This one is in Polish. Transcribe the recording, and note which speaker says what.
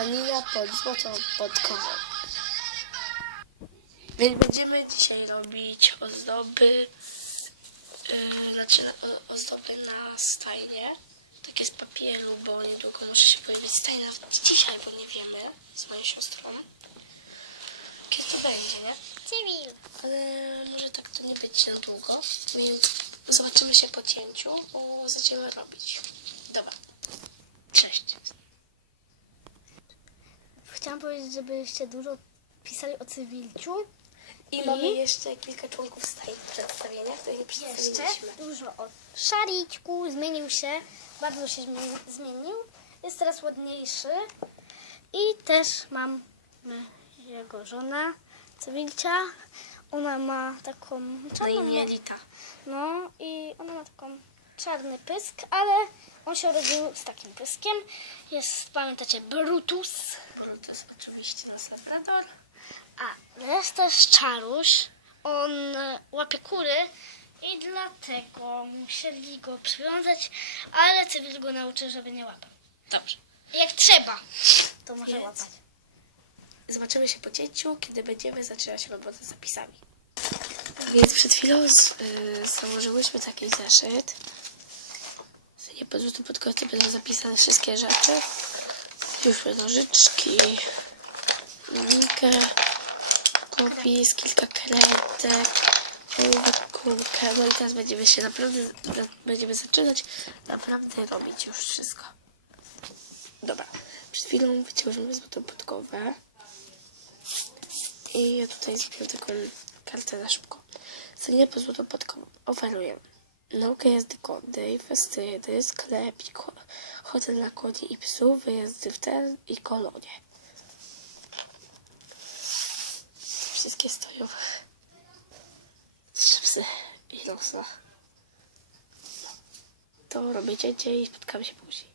Speaker 1: Stefania pod złotą podkową. Więc będziemy dzisiaj robić ozdoby, yy, znaczy o- ozdoby na stajnie. Takie z papieru, bo niedługo może się pojawić stajna dzisiaj, bo nie wiemy z moją siostrą. Kiedy to będzie, nie?
Speaker 2: Cywil.
Speaker 1: Ale może tak to nie być na długo, więc zobaczymy się po cięciu, bo zaczniemy robić. Dobra. Cześć.
Speaker 2: Chciałam powiedzieć, żebyście dużo pisali o cywilciu.
Speaker 1: I mamy jeszcze kilka członków stajni w przedstawieniach, to nie
Speaker 2: Jeszcze
Speaker 1: przedstawiliśmy.
Speaker 2: dużo o szariczku. Zmienił się. Bardzo się zmieni- zmienił. Jest teraz ładniejszy. I też mam jego żona, cywilcia. Ona ma taką
Speaker 1: Na imię Lita.
Speaker 2: No i ona ma taką czarny pysk, ale on się urodził z takim pyskiem. Jest, pamiętacie, Brutus.
Speaker 1: Brutus oczywiście nas Labrador.
Speaker 2: A jest też czaruś. On łapie kury i dlatego musieli go przywiązać, ale cywil go nauczył, żeby nie łapał.
Speaker 1: Dobrze.
Speaker 2: Jak trzeba, to może
Speaker 1: Więc-
Speaker 2: łapać.
Speaker 1: Zobaczymy się po cięciu, kiedy będziemy zaczynać robotę z zapisami. Więc przed chwilą z, y, założyłyśmy taki zeszyt. Nie podrzuty pod będą zapisane wszystkie rzeczy. Już nożyczki, linkę, kopis, kilka kredek, ołówek. No i teraz będziemy się naprawdę, będziemy zaczynać naprawdę robić już wszystko. Dobra, przed chwilą wyciążymy złotą podkowę. I ja tutaj zrobię taką kartę na szybko. Cenię po złotą podkową. Oferuję naukę jazdy konnej, festyny, sklepik, ho- hotel dla koni i psów, wyjazdy w teren i kolonie. Wszystkie stoją. Trzy psy i losa. To robię cięcie i spotkamy się później.